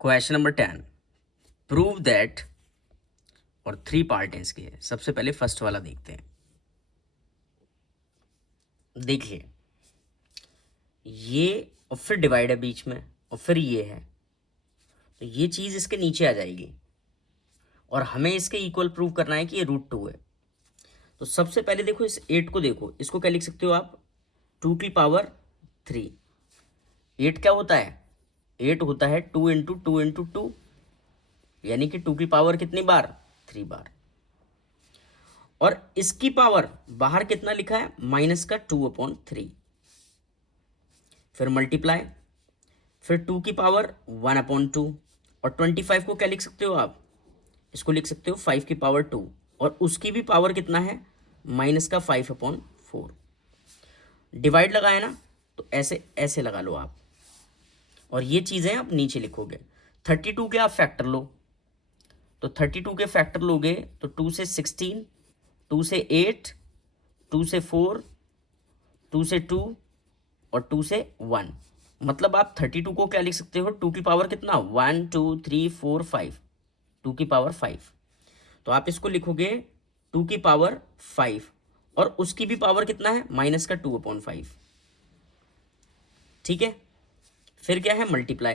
Question number 10, prove that, और 3 part हैं इसके। सबसे पहले फर्स्ट वाला देखते हैं। देखिए, ये और फिर डिवाइड है बीच में, और फिर ये है, तो ये चीज़ इसके नीचे आ जाएगी और हमें इसके इक्वल प्रूव करना है कि ये √2 है। तो सबसे पहले देखो, इस 8 को देखो, इसको क्या लिख सकते हो आप, 2⁵। 8 क्या होता है, 8 होता है 2 इंटू 2 इंटू 2, यानी कि 2 की पावर कितनी बार, 3 बार। और इसकी पावर बाहर कितना लिखा है, माइनस का 2/3। फिर मल्टीप्लाई, फिर 2 की पावर 1/2। और 25 को क्या लिख सकते हो आप, इसको लिख सकते हो 5 की पावर 2, और उसकी भी पावर कितना है, माइनस का 5/4। डिवाइड लगाए ना, तो ऐसे ऐसे लगा लो आप, और ये चीज़ें आप नीचे लिखोगे। 32 के आप फैक्टर लो, तो 32 के फैक्टर लोगे तो 2 से 16, 2 से 8, 2 से 4, 2 से 2 और 2 से 1। मतलब आप 32 को क्या लिख सकते हो, 2 की पावर कितना, 1 2 3 4 5, 2 की पावर 5। तो आप इसको लिखोगे 2 की पावर 5, और उसकी भी पावर कितना है, माइनस का 2/5। ठीक है, फिर क्या है, मल्टीप्लाई।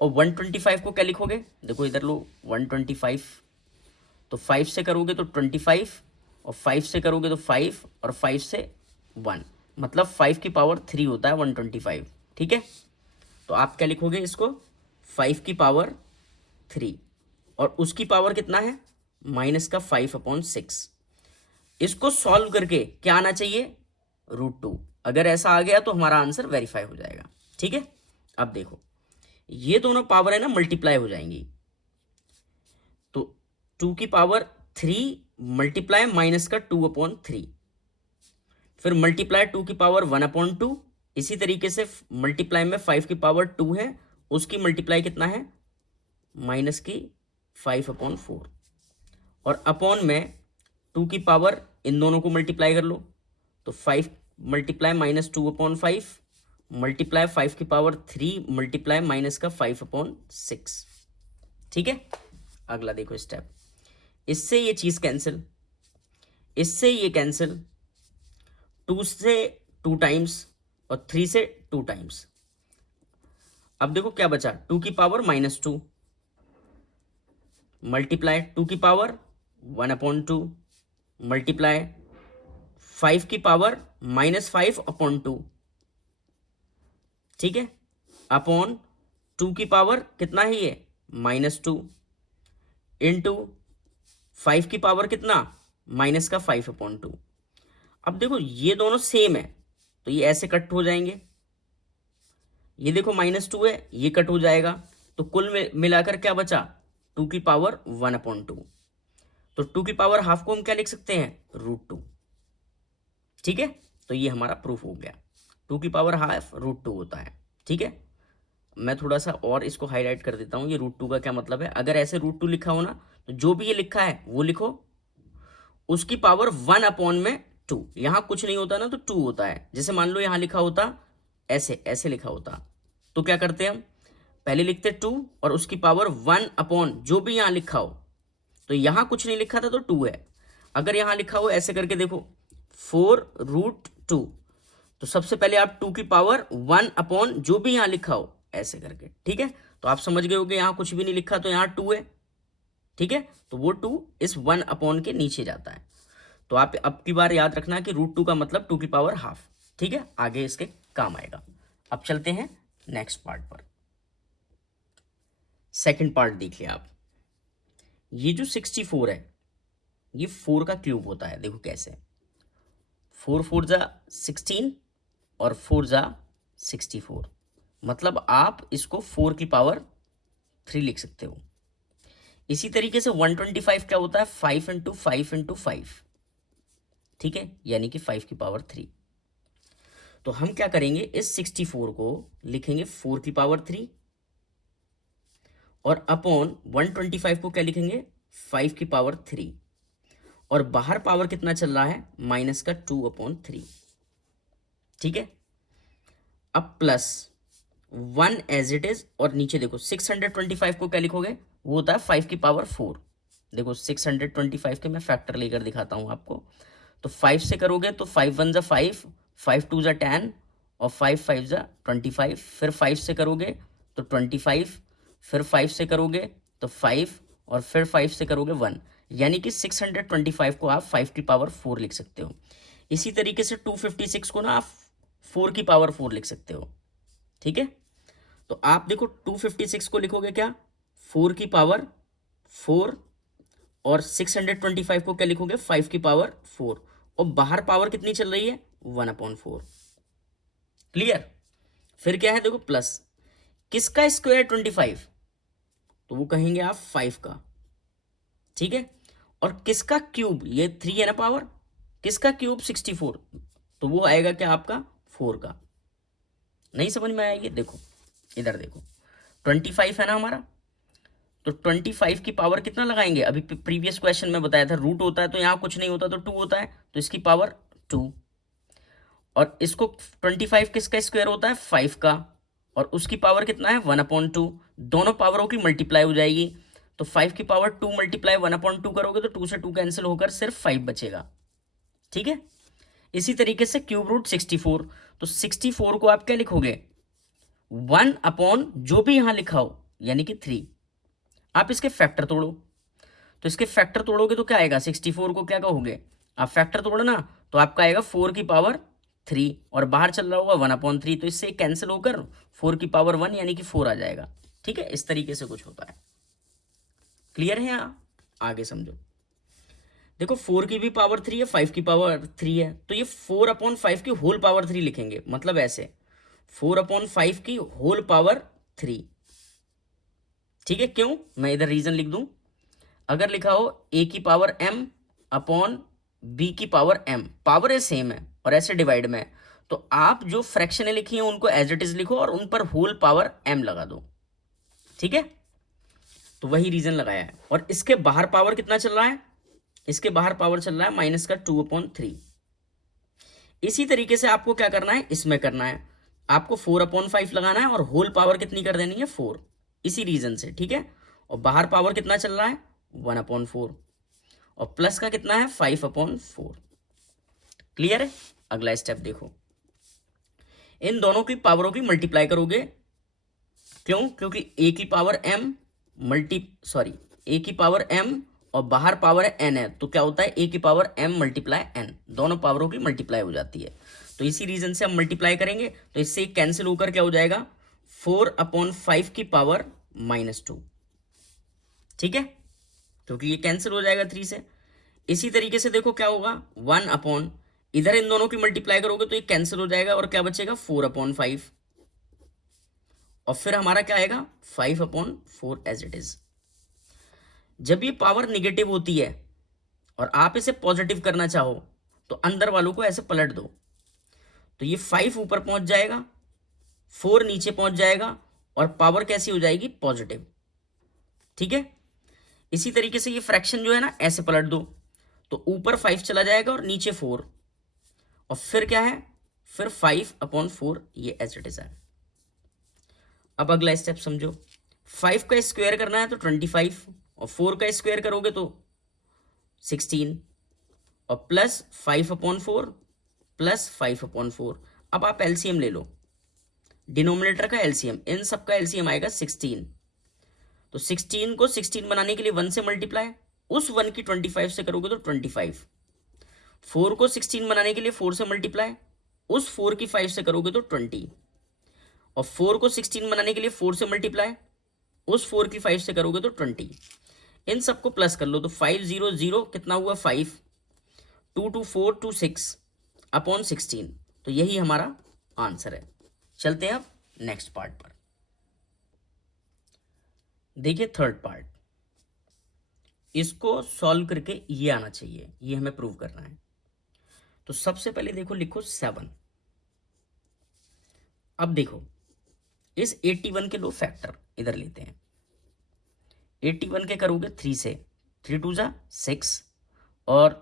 और 125 को क्या लिखोगे, देखो इधर लो, 125, तो 5 से करोगे तो 25, और 5 से करोगे तो 5, और 5 से 1, मतलब 5 की पावर 3 होता है 125। ठीक है, तो आप क्या लिखोगे इसको, 5 की पावर 3, और उसकी पावर कितना है, माइनस का 5/6। इसको सॉल्व करके क्या आना चाहिए, √2। अगर ऐसा आ गया तो हमारा आंसर वेरीफाई हो जाएगा। ठीक है, अब देखो, ये दोनों पावर है ना, मल्टीप्लाई हो जाएंगी। तो 2 की पावर 3 मल्टीप्लाई माइनस का 2/3, फिर मल्टीप्लाई 2 की पावर 1/2। इसी तरीके से मल्टीप्लाई में 5 की पावर 2 है, उसकी मल्टीप्लाई कितना है, माइनस की 5/4। और अपॉन में 2 की पावर, इन दोनों को मल्टीप्लाई कर लो, तो 5 मल्टीप्लाई माइनस 2/5 मल्टीप्लाई 5 की पावर 3 मल्टीप्लाई माइनस का 5/6। ठीक है, अगला देखो स्टेप, इससे ये चीज़ कैंसिल, इससे ये कैंसिल, 2 से 2 टाइम्स और 3 से 2 टाइम्स। अब देखो क्या बचा, 2 की पावर -2 मल्टीप्लाई 2 की पावर 1/2 मल्टीप्लाई 5 की पावर -5/2। ठीक है, अपॉन 2 की पावर कितना है ये, -2 इंटू 5 की पावर कितना, माइनस का 5/2। अब देखो ये दोनों सेम है, तो ये ऐसे कट हो जाएंगे। ये देखो -2 है, ये कट हो जाएगा, तो कुल मिलाकर क्या बचा, 2 की पावर 1/2। तो 2 की पावर हाफ को हम क्या लिख सकते हैं, √2। ठीक है, तो ये हमारा प्रूफ हो गया, 2 की पावर हाफ √2 होता है। ठीक है, मैं थोड़ा सा और इसको हाईलाइट कर देता हूँ, ये √2 का क्या मतलब है। अगर ऐसे √2 लिखा हो ना, तो जो भी ये लिखा है वो लिखो, उसकी पावर 1/2। यहाँ कुछ नहीं होता ना, तो 2 होता है। जैसे मान लो यहाँ लिखा होता ऐसे, ऐसे लिखा होता, तो क्या करते हम, पहले लिखते 2 और उसकी पावर 1/, जो भी यहाँ लिखा हो। तो यहाँ कुछ नहीं लिखा था तो 2 है। अगर यहाँ लिखा हो ऐसे करके देखो, 4√2, तो सबसे पहले आप 2 की पावर 1/, जो भी यहाँ लिखा हो ऐसे करके। ठीक है, तो आप समझ गए हो कि यहाँ कुछ भी नहीं लिखा तो यहाँ 2 है। ठीक है, तो वो 2 इस 1/ के नीचे जाता है। तो आप अब की बार याद रखना कि √2 का मतलब 2 की पावर हाफ। ठीक है, आगे इसके काम आएगा। अब चलते हैं नेक्स्ट पार्ट पर। सेकंड पार्ट देखिए आप, ये जो 64 है, ये 4 का क्यूब होता है। देखो कैसे, 4 4 जा 16 और 4 जा 64, मतलब आप इसको 4 की पावर 3 लिख सकते हो। इसी तरीके से 125 क्या होता है, 5 इंटू 5 इंटू 5। ठीक है, यानी कि 5 की पावर 3। तो हम क्या करेंगे, इस 64 को लिखेंगे 4 की पावर 3, और अपॉन 125 को क्या लिखेंगे, 5 की पावर 3, और बाहर पावर कितना चल रहा है, माइनस का 2/3। ठीक है, अब प्लस 1 एज इट इज, और नीचे देखो 625 को क्या लिखोगे, वो होता है 5 की पावर 4। देखो 625 के मैं फैक्टर लेकर दिखाता हूँ आपको। तो 5 से करोगे तो 5 1 जा 5, 5 2 जा 10, और 5 5 जा 25। फिर 5 से करोगे तो 25, फिर 5 से करोगे तो 5, और फिर 5 से करोगे 1। यानी कि 625 को आप 5 की पावर 4 लिख सकते हो। इसी तरीके से 256 को ना आप 4 की पावर 4 लिख सकते हो। ठीक है, तो आप देखो 256 को लिखोगे क्या, 4 की पावर 4, और 625 को क्या लिखोगे, 5 की पावर 4, और बाहर पावर कितनी चल रही है, 1/4। क्लियर। फिर क्या है देखो प्लस, किसका स्क्वायर 25, तो वो कहेंगे आप 5 का। ठीक है, और किसका क्यूब, ये 3 है ना पावर, किसका क्यूब 64, तो वो आएगा क्या आपका 4 का। नहीं समझ में आया ये, देखो इधर देखो 25 है ना हमारा, तो 25 की पावर कितना लगाएंगे, अभी प्रीवियस क्वेश्चन में बताया था रूट होता है तो यहाँ कुछ नहीं होता तो 2 होता है, तो इसकी पावर 2, और इसको 25 किसका स्क्वायर होता है, 5 का, और उसकी पावर कितना है 1/2, दोनों पावरों की मल्टीप्लाई हो जाएगी, तो 5 की पावर 2 मल्टीप्लाई 1/2 करोगे तो 2 से 2 कैंसिल होकर सिर्फ 5 बचेगा। ठीक है, इसी तरीके से क्यूब रूट 64, तो 64 को आप क्या लिखोगे, 1/ जो भी यहां लिखा हो यानी कि 3। आप इसके फैक्टर तोड़ो, तो इसके फैक्टर तोड़ोगे तो क्या आएगा, 64 को क्या कहोगे आप फैक्टर तोड़ो ना, तो आपका आएगा 4 की पावर 3, और बाहर चल रहा होगा 1/3, तो इससे कैंसिल होकर 4 की पावर 1 यानी कि 4 आ जाएगा। ठीक है, इस तरीके से कुछ होता है। क्लियर है यहाँ, आगे समझो। देखो 4 की भी पावर 3 है, 5 की पावर 3 है, तो ये 4/5 की होल पावर 3 लिखेंगे, मतलब ऐसे 4/5 की होल पावर 3। ठीक है, क्यों, मैं इधर रीजन लिख दूं, अगर लिखा हो a की पावर m अपॉन b की पावर m, पावर सेम है और ऐसे डिवाइड में है, तो आप जो फ्रैक्शनें लिखी हैं उनको एज इट इज लिखो और उन पर होल पावर m लगा दो। ठीक है, तो वही रीजन लगाया है। और इसके बाहर पावर कितना चल रहा है, इसके बाहर पावर चल रहा है माइनस का 2/3। इसी तरीके से आपको क्या करना है, इसमें करना है, आपको 4/5 लगाना है और होल पावर कितनी कर देनी है 4, इसी रीजन से। ठीक है, और बाहर पावर कितना चल रहा है 1/4, और प्लस का कितना है 5/4। क्लियर है, अगला स्टेप देखो, इन दोनों की पावरों की मल्टीप्लाई करोगे, क्यों, क्योंकि a की पावर m a की पावर m और बाहर पावर है n है, तो क्या होता है a की पावर m मल्टीप्लाई n, दोनों पावरों की मल्टीप्लाई हो जाती है, तो इसी रीजन से हम मल्टीप्लाई करेंगे, तो इससे कैंसिल होकर क्या हो जाएगा 4/5 की पावर -2। ठीक है, क्योंकि ये कैंसिल हो जाएगा 3 से। इसी तरीके से देखो क्या होगा 1/, इधर इन दोनों की मल्टीप्लाई करोगे तो ये कैंसिल हो जाएगा और क्या बचेगा 4/5, और फिर हमारा क्या आएगा 5/4 एज इट इज। जब ये पावर निगेटिव होती है और आप इसे पॉजिटिव करना चाहो तो अंदर वालों को ऐसे पलट दो, तो ये 5 ऊपर पहुंच जाएगा, 4 नीचे पहुंच जाएगा, और पावर कैसी हो जाएगी पॉजिटिव। ठीक है, इसी तरीके से ये फ्रैक्शन जो है ना ऐसे पलट दो, तो ऊपर 5 चला जाएगा और नीचे 4, और फिर क्या है, फिर 5/4 ये एज इट इज है। अब अगला स्टेप समझो, 5 का स्क्वायर करना है तो 25, और 4 का स्क्वायर करोगे तो 16, और प्लस 5/4 प्लस 5/4। अब आप एलसीएम ले लो, डिनोमिनेटर का एलसीएम, इन सब का एलसीएम आएगा 16, तो 16 को 16 बनाने के लिए 1 से मल्टीप्लाई, उस 1 की 25 से करोगे तो 25। 4 को 16 बनाने के लिए 4 से मल्टीप्लाई, उस 4 की 5 से करोगे तो 20, और 4 को 16 बनाने के लिए 4 से मल्टीप्लाई, उस 4 की 5 से करोगे तो 20। इन सबको प्लस कर लो तो 5 0 0 कितना हुआ 5, 2 2 4 2 6/16, तो यही हमारा आंसर है। चलते हैं अब नेक्स्ट पार्ट पर। देखिए थर्ड पार्ट, इसको सॉल्व करके ये आना चाहिए, ये हमें प्रूव करना है। तो सबसे पहले देखो लिखो 7। अब देखो इस 81 के लो फैक्टर इधर लेते हैं, 81 के करोगे 3 से, 3 2 जा 6 और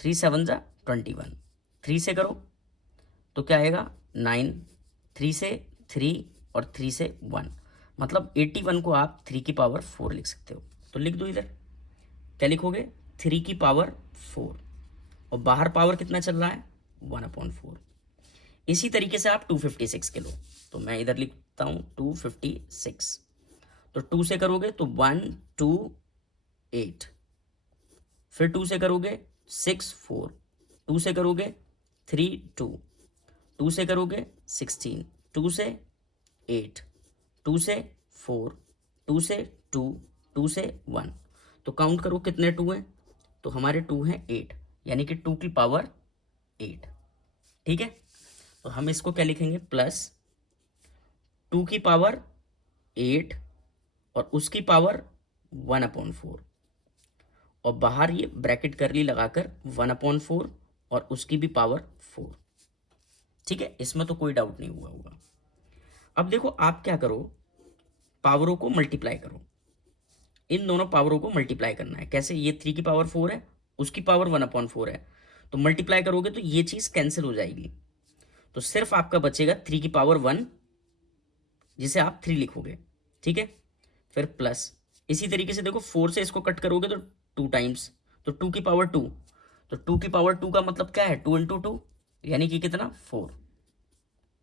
3 7 जा 21, 3 से करो तो क्या आएगा 9, 3 से 3 और 3 से 1, मतलब 81 को आप 3 की पावर 4 लिख सकते हो। तो लिख दो इधर, क्या लिखोगे 3 की पावर 4, और बाहर पावर कितना चल रहा है 1/4। इसी तरीके से आप 256 के लो, तो मैं इधर लिखता हूँ 256, तो 2 से करोगे तो 1 2 8, फिर 2 से करोगे 6 4, 2 से करोगे 3 2, 2 से करोगे 16, 2 से 8, 2 से 4, 2 से 2, 2 से 1, तो काउंट करो कितने 2 हैं, तो हमारे 2 हैं 8, यानी कि 2 की पावर 8। ठीक है, तो हम इसको क्या लिखेंगे प्लस 2 की पावर 8 और उसकी पावर 1/4, और बाहर ये ब्रैकेट करली लगाकर 1/4 और उसकी भी पावर 4। ठीक है, इसमें तो कोई डाउट नहीं हुआ होगा। अब देखो आप क्या करो, पावरों को मल्टीप्लाई करो, इन दोनों पावरों को मल्टीप्लाई करना है। कैसे, ये 3 की पावर 4 है, उसकी पावर 1/4 है, तो मल्टीप्लाई करोगे तो ये चीज़ कैंसिल हो जाएगी, तो सिर्फ आपका बचेगा 3 की पावर 1, जिसे आप 3 लिखोगे। ठीक है, फिर प्लस इसी तरीके से देखो 4 से इसको कट करोगे तो 2 टाइम्स, तो 2 की पावर 2, तो 2 की पावर 2 का मतलब क्या है 2 इंटू 2, यानी कि कितना 4।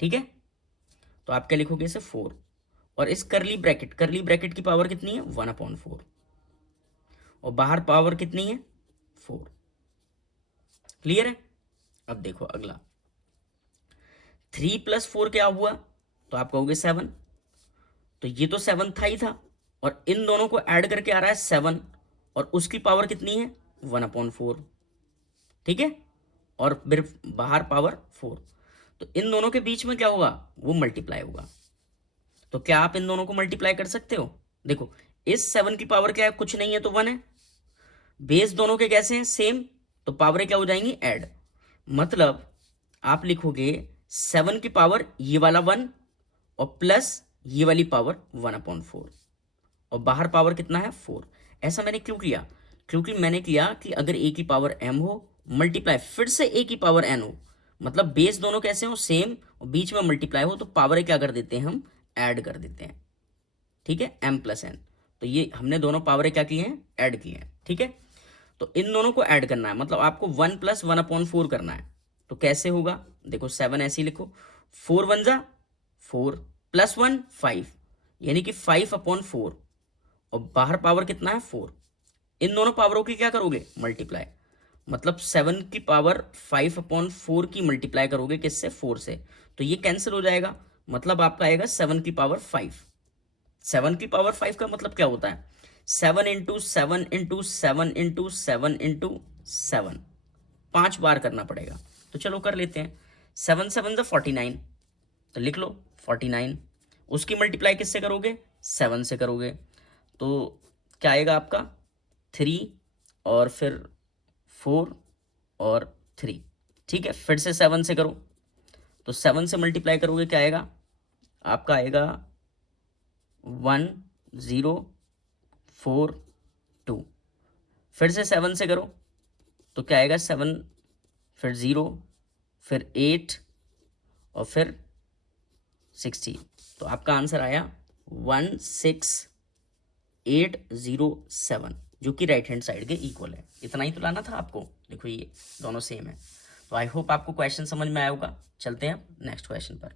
ठीक है, तो आप क्या लिखोगे इसे 4, और इस करली ब्रैकेट की पावर कितनी है 1/4, और बाहर पावर कितनी है 4। क्लियर है। अब देखो अगला 3 + 4 क्या हुआ, तो आप कहोगे 7, तो ये तो 7 था ही था, और इन दोनों को ऐड करके आ रहा है 7, और उसकी पावर कितनी है 1/4। ठीक है, और फिर बाहर पावर 4, तो इन दोनों के बीच में क्या होगा वो मल्टीप्लाई होगा। तो क्या आप इन दोनों को मल्टीप्लाई कर सकते हो, देखो इस 7 की पावर क्या है कुछ नहीं है तो 1 है, बेस दोनों के कैसे हैं सेम, तो पावरें क्या हो जाएंगी ऐड, मतलब आप लिखोगे 7 की पावर ये वाला 1 और प्लस ये वाली पावर 1/4, और बाहर पावर कितना है 4। ऐसा मैंने क्यों किया, क्योंकि मैंने किया कि अगर a की पावर m हो मल्टीप्लाई फिर से a की पावर n हो, मतलब बेस दोनों कैसे हो सेम और बीच में मल्टीप्लाई हो, तो पावर क्या कर देते हैं हम ऐड कर देते हैं। ठीक है, m + n, तो ये हमने दोनों पावरें क्या की हैं ऐड की हैं। ठीक है, तो इन दोनों को ऐड करना है, मतलब आपको 1 + 1/4 करना है। तो कैसे होगा, देखो 7 ऐसे ही लिखो, 4 1 जा 4 + 1 5, यानी कि 5/4, और बाहर पावर कितना है 4। इन दोनों पावरों की क्या करोगे मल्टीप्लाई, मतलब 7 की पावर 5/4 की मल्टीप्लाई करोगे किससे 4 से, तो ये कैंसिल हो जाएगा, मतलब आपका आएगा 7 की पावर 5। 7 की पावर 5 का मतलब क्या होता है 7 × 7 × 7 × 7 × 7, 5 बार करना पड़ेगा। तो चलो कर लेते हैं, 7 7 49, तो लिख लो 49, उसकी मल्टीप्लाई किससे करोगे 7 से करोगे, तो क्या आएगा आपका 3 और फिर 4 और 3। ठीक है, फिर से 7 से करो, तो 7 से मल्टीप्लाई करोगे क्या आएगा आपका आएगा 1 0 4 2, फिर से 7 से करो तो क्या आएगा 7 फिर 0 फिर 8 और फिर 16, तो आपका आंसर आया 16807, जो कि राइट हैंड साइड के इक्वल है। इतना ही तो लाना था आपको, देखो ये दोनों सेम है। तो आई होप आपको क्वेश्चन समझ में आया होगा। चलते हैं नेक्स्ट क्वेश्चन पर।